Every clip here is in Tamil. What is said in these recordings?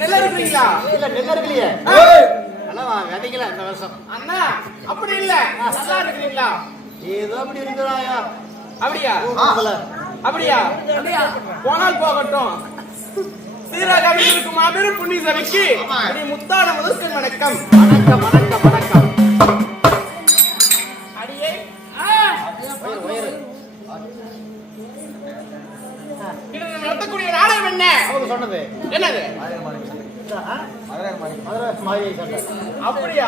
நெல்ல இருக்கிறீங்களா இல்ல நெல் இருக்கலையே நல்லா விதைக்கல இந்த வருஷம். அண்ணா அப்படி இல்ல. நல்லா இருக்கிறீங்களா? ஏதோ அப்படி இருக்கிறாயா? அப்படியா? ஊர்ல அப்படியா? போனால் போகட்டும். சீராக இருக்கும்? மாபெரும் புண்ணிய சபைக்கு நீ முத்தான முதல் வணக்கம். வணக்கம் வணக்கம் வணக்கம். அடியே. உயர் உயர் இது நம்ம நடத்தக்கூடிய நாடகம் என்ன? அவங்க சொன்னது. என்னது? அப்படியா?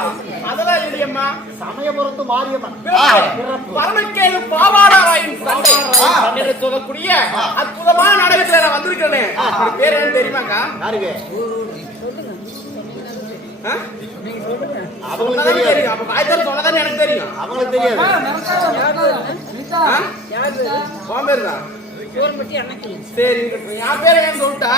அதெல்லாம் இல்லையம்மா. சமயபுரத்து மாரியம்மன். பிறப்பு. பரமக்கேது பாவாடாராயின் சண்டை என்று சொல்லக்கூடிய அற்புதமான நாடகத்துல நான் வந்திருக்கிறேன். பேர் என்ன தெரியுமாக்கா? யாருக்கு? ஆ? அவங்களுக்கு தெரியும். அப்ப வாய்த்தால சொன்னதானே எனக்கு தெரியும். அவங்களுக்கு தெரியாது. ஆ? உன் சரி என் பேரை ஏன் சொல்லிட்டா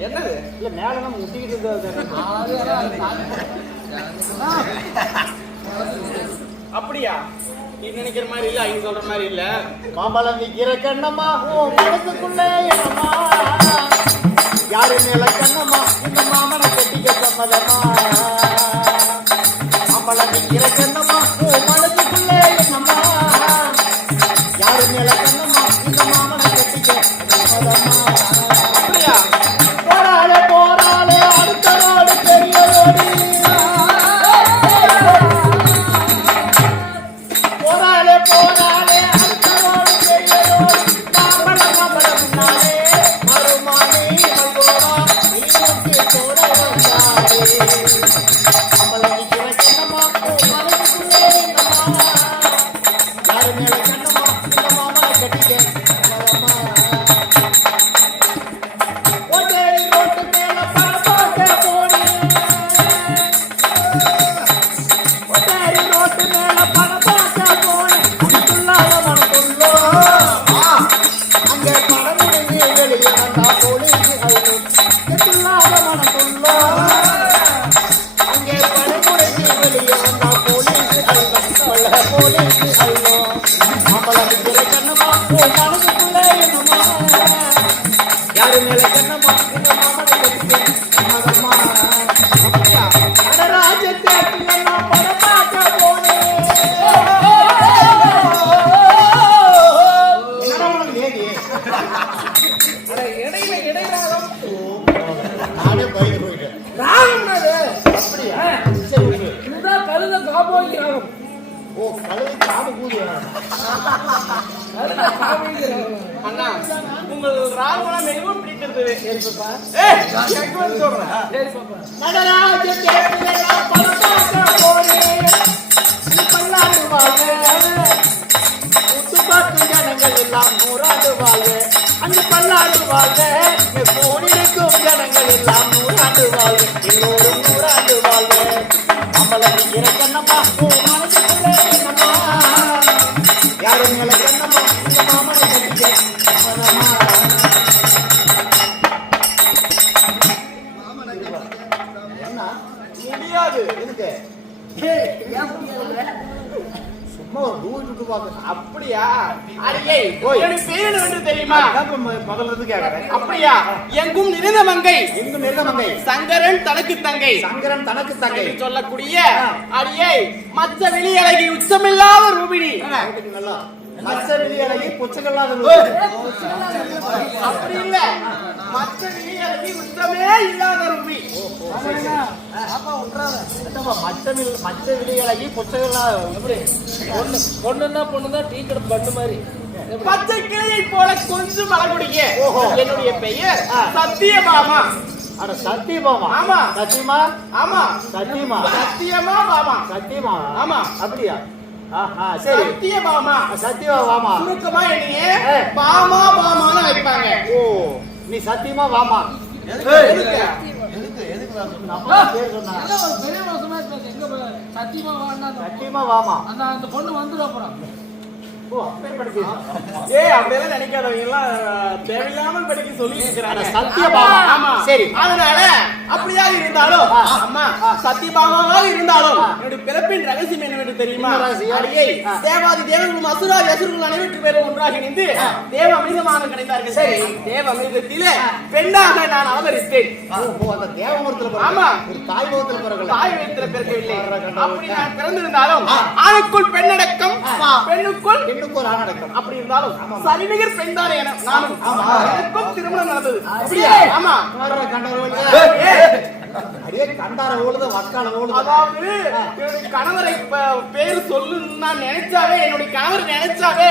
என்னது? இல்ல மேல நம்ம முட்டிக்கிட்டு இருந்தது அப்படியா? நீ நினைக்கிற மாதிரி இல்ல அவங்க சொல்ற மாதிரி இல்ல. மாம்பழம் விக்கிற கண்ணம்மா ஓ மனசுக்குள்ள என்னம்மா? யாரு மேல கண்ணம்மா? இந்த மாமனை கட்டிக்க சம்மதமா பழ உங்கள் ராகுலம் மிகவும் பிடித்திருந்தது. சரிப்பா ஏய், எனக்கு வந்து சொல்றேன். நடராஜ நீ வாழ்க முத்துப்பாட்டு ஜனங்கள் எல்லாம் நூறாண்டு வாழ்க அந்த பல்லாண்டு வாழ்க இங்கு கூடியிருக்கும் ஜனங்கள் எல்லாம் நூறாண்டு வாழ்க எல்லோரும் நூறாண்டு வாழ்க நம்மளை இறக்கண்ணம்மா உன் மனசுக்குள்ளே அப்படியா? அடியே. எனக்கு பேர் என்று தெரியுமா? முதல்ல கேட்கறேன். அப்படியா? எங்கும் நிறைந்த மங்கை. எங்கு நெருங்கமங்கை சங்கரன் தனக்கு தங்கை. சங்கரன் தனக்கு தங்கை. சொல்லக்கூடிய அடியே மற்ற வெளியழகி உச்சமில்லாத ரூபிணி நல்லா மச்ச விதி அழகி புச்சகல்லாத அப்படி இல்ல. மற்ற வெளியழகி உச்சமே இல்லாத ரூபி. மச்சமில் மச்ச விதி அழகி புச்சகல்லாத எப்படி? பொண்ணு பொண்ணுன்னா பொண்ணுதான் டீ கடை பண்ணு மாதிரி. பச்சை கிளையை போல கொஞ்சம் மலகுடிக்க. என்னுடைய பெயர். சத்தியபாமா அட சத்தியமாமா? ஆமா. சத்தியமா? ஆமா. சத்தியமா? சத்தியமா பாமா சத்தியமா? ஆமா. அப்படியா? ஆஹா சரி. சத்தியபாமா. சத்தியமா வாமா சுருக்கமா என்னைய. பாமா பாமான்னு வைப்பாங்க ஓ நீ சத்தியமா வாமா. எதுக்கு? நம்ம பேர் சொன்னா. நல்ல ஒரு பெரிய மோசமா இருக்கு எங்க போய்? சத்தியமா வாங்கினா அந்த- சத்தியமா வாமா. அந்த அந்த பொண்ணு வந்துடும் அப்புறம். ஏய் அப்படியெல்லாம் நினைக்காதவங்க எல்லாம் தேவையில்லாமல் படிக்க சொல்லி இருக்கிறாங்க அட, சத்தியபாமா. ஆமா. சரி. அதனால அப்படியா இருந்தாலும் ஆ. அம்மா சத்தியபாமாவா இருந்தாலும் என்னுடைய பிறப்பின் ரகசியம் என்னவென்று தெரியுமா? அடியே ஆ. தேவாதி தேவர்களும் அசுரா அசுரர்கள் அனைவருக்கு பேரும் ஒன்றாக இணைந்து தேவ அமிர்தமாக கிடைத்தார்கள். சரி. தேவ அமிர்தத்திலே பெண்ணாக நான் அவதரித்தேன். ஓ அந்த தேவமரத்துல ஆமா. பிறகு ஒரு தாய் முகத்துல பிறகு தாய் வயிற்றுல பிறக்கவில்லை. அப்படி நான் பிறந்திருந்தாலும் ஆணுக்குள் பெண்ணடக்கம் பெண்ணுக்குள் பெண்ணுக்கு ஒரு அப்படி இருந்தாலும் சரிநிகர் பெண் தானே நானும் திருமணம் நடந்தது? ஆமா. கண்டார அடியே கண்டார ஓடுத வக்கால ஓடுத. அதாவது என்னுடைய கணவரை பேர் சொல்லுன்னு நான் நினைச்சாவே என்னுடைய கணவர் நினைச்சாவே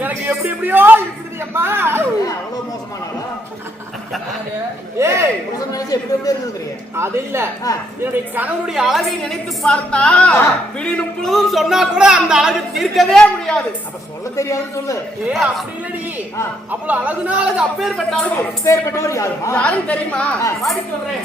எனக்கு எப்படி எப்படியோ இருக்குது அம்மா. அவ்வளவு மோசமானாளா ஏய் அது இல்ல. என்னுடைய கணவனுடைய அழகை நினைத்து பார்த்தா முப்பதும் சொன்னா கூட அந்த அழகு தீர்க்கவே முடியாது. அப்ப சொல்ல தெரியாதுன்னு சொல்லு. ஏ அப்படி இல்லடி. அவ்வளவு அழகுனா அழகு அப்பேற்பட்ட அழகு பேர்பட்டவர் யாருமா தெரியுமா? பாடி சொல்றேன்.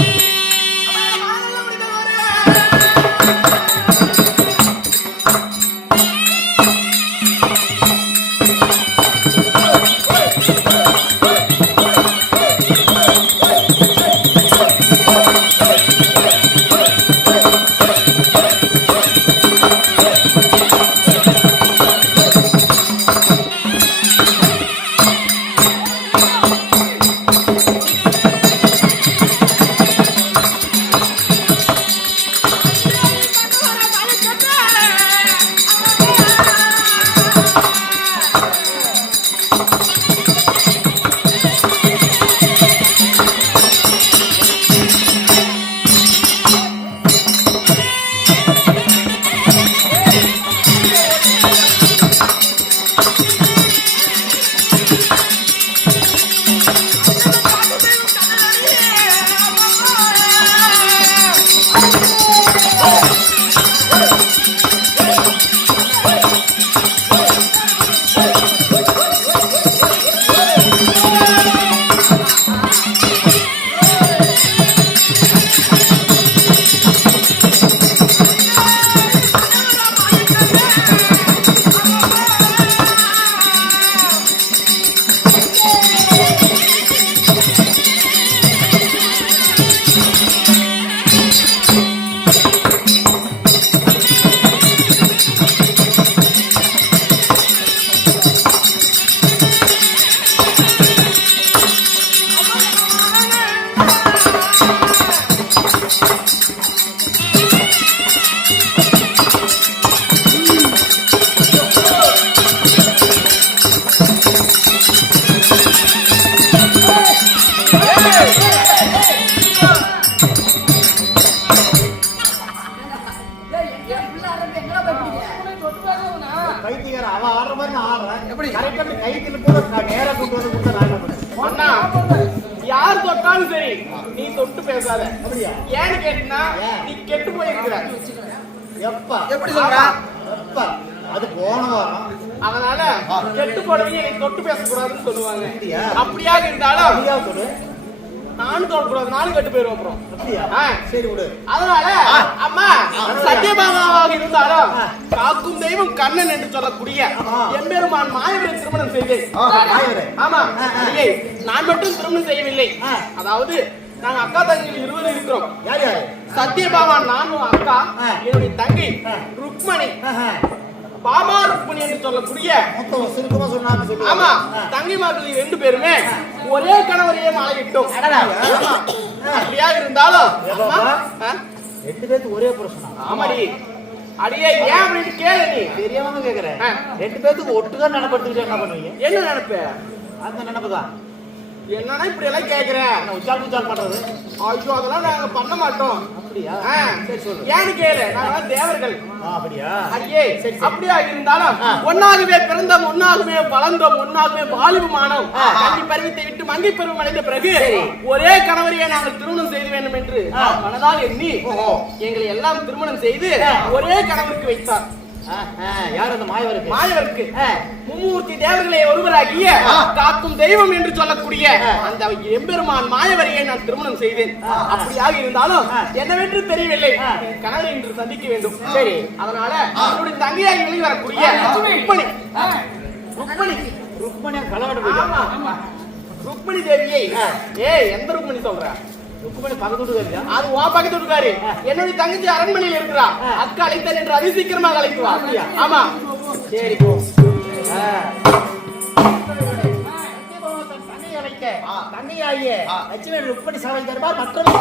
கெட்டு போயிருக்கிற எப்பா? எப்படி சொல்ற? எப்பா? அது போன வாரம். அதனால கெட்டு போனவங்க நீ தொட்டு பேசக்கூடாதுன்னு சொல்லுவாங்க? அப்படியாக இருந்தாலும் அப்படியா சொல்லு. நானும் தொடக்கூடாது நானும் கெட்டு அப்புறம். சரி விடு. அதனால அம்மா சத்யபாமாவாக இருந்தாலும். காக்கும் தெய்வம் கண்ணன் என்று சொல்லக்கூடிய. எம்பெருமான் மாயவரை திருமணம் செய்தேன். ஆமா. நான் மட்டும் திருமணம் செய்யவில்லை. அதாவது நாங்க அக்கா தங்கி இருவரும் இருக்கிறோம். யார் யாரு? சத்யபாமா நானும் அக்கா. என்னுடைய தங்கை. ருக்மணி. பாமா ருக்மணி என்று சொல்லக்கூடிய சுருக்கமா சொன்னாங்க ஆமா ஆ. தங்கைமார்கள் ரெண்டு பேருமே ஒரே கணவரையே மாலையிட்டோம். அப்படியாக இருந்தாலும்? ரெண்டு பேருக்கு ஒரே புருஷனா? ஆமாடி. அடியே ஏன் அப்படின்னு கேளு நீ? தெரியாம கேக்குறேன். ரெண்டு பேத்துக்கு ஒட்டுதான் நினைப்படுத்திக்கிட்டு என்ன பண்ணுவீங்க? என்ன நினைப்ப? அந்த நினைப்பு தான் என்னன்னா இப்படி எல்லாம் கேக்குற உச்சால் உச்சால் பண்றது ஐயோ அதெல்லாம் நாங்க பண்ண மாட்டோம் அப்படியா சரி சொல்லு ஏன்னு கேளு நாங்க தேவர்கள் அப்படியா சரி. அப்படியா இருந்தாலும். ஒன்னாகவே பிறந்தோம் ஒன்னாகவே வளர்ந்தோம் ஒன்னாகவே வாலிபமானோம். கல்வி பருவத்தை விட்டு மங்கை பருவம் அடைந்த பிறகு. ஒரே கணவரையே நாங்கள் திருமணம் செய்து வேண்டும் என்று. மனதால் எண்ணி. எங்களை எல்லாம் திருமணம் செய்து. ஒரே கணவருக்கு வைத்தார் யார் அந்த மாயவருக்கு மாயவருக்கு. மும்மூர்த்தி தேவர்களை ஒருவராகிய. காக்கும் தெய்வம் என்று சொல்லக்கூடிய. அந்த எம்பெருமான் மாயவரையை நான் திருமணம் செய்தேன். அப்படியாக இருந்தாலும். என்னவென்று தெரியவில்லை கணவரை இன்று சந்திக்க வேண்டும் சரி. அதனால என்னுடைய தங்கையாகி வெளியே வரக்கூடிய. ருக்மணி ருக்மணி ருக்மணியா கலவாடு ஆமா போயிட்டா ருக்மணி தேவியை. ஏய் எந்த ருக்மணி சொல்ற அது உன் பக்கத்து இருக்காரு என்னுடைய தங்கச்சி அரண்மனையில் இருக்கிறா. அக்கா அழைத்தல் என்று அதி சீக்கிரமாக அழைத்து வா ஆமா. சரி போ. ஆ. தண்ணி அழைக்க தண்ணியாகிய லட்சுமி ருக்மணி சபை தருமார் மற்றொரு